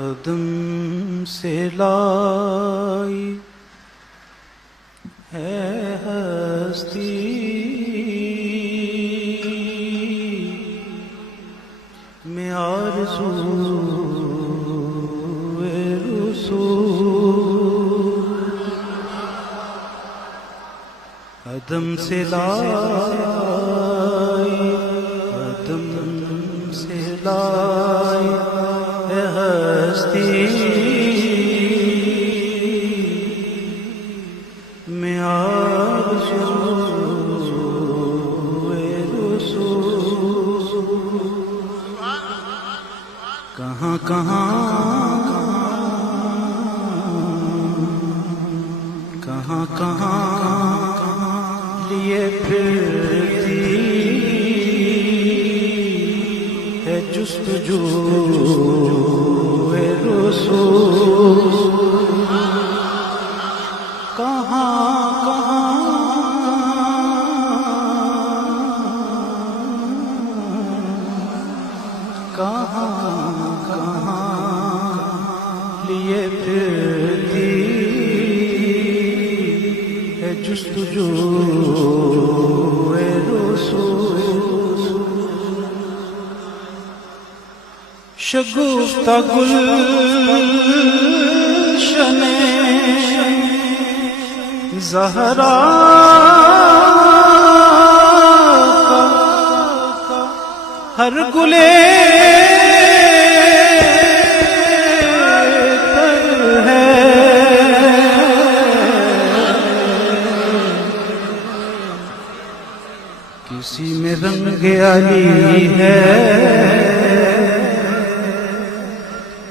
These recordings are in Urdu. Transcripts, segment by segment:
عدم سے لائی ہے ہستی میں آرزو رسول عدم سے لائی عدم سے لائی ہے ہستی میں آرزو رسول کہاں کہاں لیے پھرتی ہے جستجو رسول کہاں لیے پھرتی ہے جستجو رسول شگفتہ گلشن زہرا کا ہر گلے کسی میں رنگ علی ہے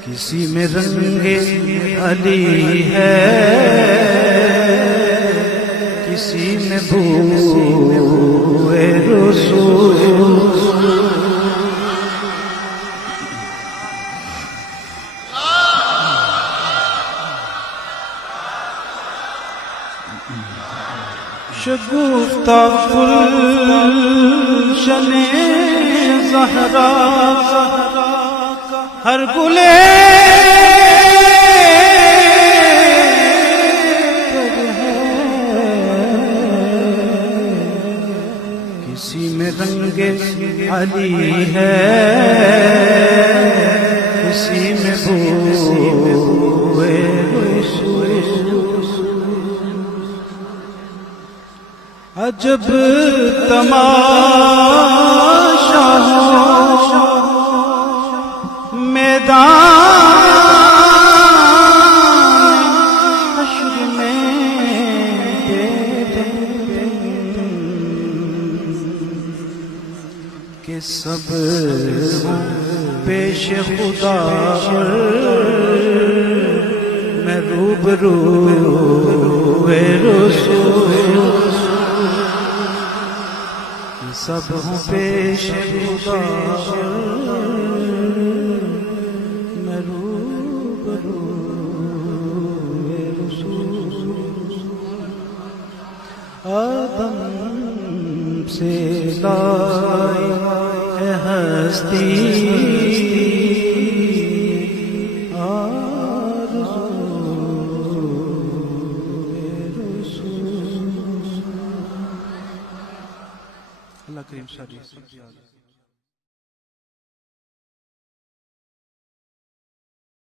کسی میں رنگ علی ہے کسی میں بو رسول شگفتہ گلشن زہرا ہر گلے کسی میں رنگ علی ہے کسی میں بو رسول عجب تماشا ہو میدان حشر میں کہ سب پیش خدا میں روبرو رسول سب ہوں پیش خدا میں روبرو رسول آدم سے لائی ہے ہستی اللہ کریم صلی اللہ علیہ وسلم